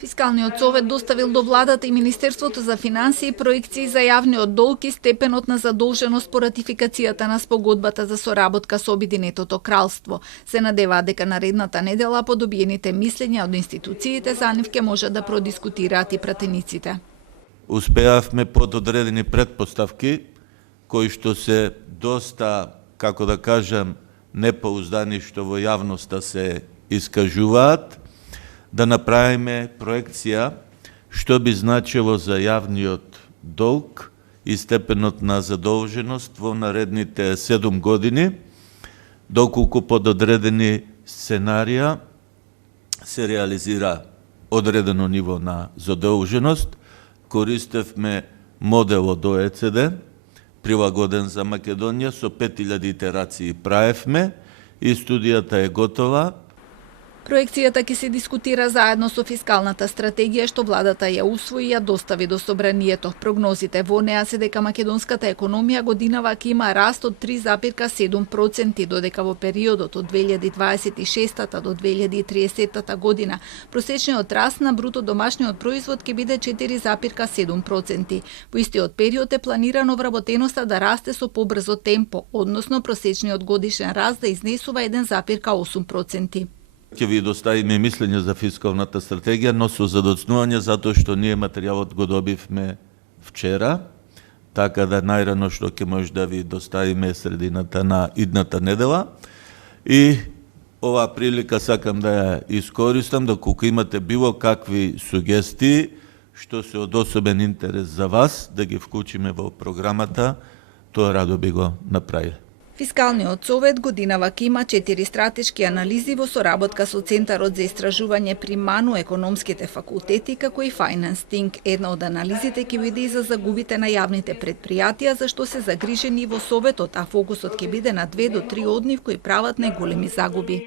Фискалниот совет доставил до владата и Министерството за финансии проекции за јавниот долг и степенот на задолженост по ратификацијата на спогодбата за соработка со Обединетото кралство. Се надеваат дека наредната недела по добиените мислења од институциите за нив ќе може да продискутираат и пратениците. Успеавме под одредени претпоставки кои што се доста, како да кажам, непоуздани што во јавноста се искажуваат, да направиме проекција што би значило за јавниот долг и степенот на задолженост во наредните 7 години, доколку под одредени сценарија се реализира одредено ниво на задолженост. Користевме модел од ОЕЦД, прилагоден за Македонија, со 5000 итерации правевме и студијата е готова. Проекцијата ќе се дискутира заедно со фискалната стратегија што владата ја усвои и ја достави до собранието. Прогнозите во неа се дека македонската економија годинава ќе има раст од 3,7%, додека во периодот од 2026 до 2030 година просечниот раст на бруто домашниот производ ќе биде 4,7%. Во истиот период е планирано вработеноста да расте со побрзо темпо, односно просечниот годишен раст да изнесува 1,8%. Ќе ви доставиме мислење за фискалната стратегија, но со задоцнување затоа што ние материјалот го добивме вчера, така да најрано што ќе може да ви доставиме средината на идната недела. И оваа прилика сакам да ја искористам, доколку имате било какви сугестии што се од особен интерес за вас, да ги вклучиме во програмата, тоа радо би го направиле. Фискалниот совет годинава ќе има 4 стратешки анализи во соработка со Центарот за истражување при МАНУ, економските факултети, како и Finance Think. Една од анализите ќе биде и за загубите на јавните предпријатија, за што се загрижени во советот, а фокусот ќе биде на 2 до 3 од нив кои прават најголеми загуби.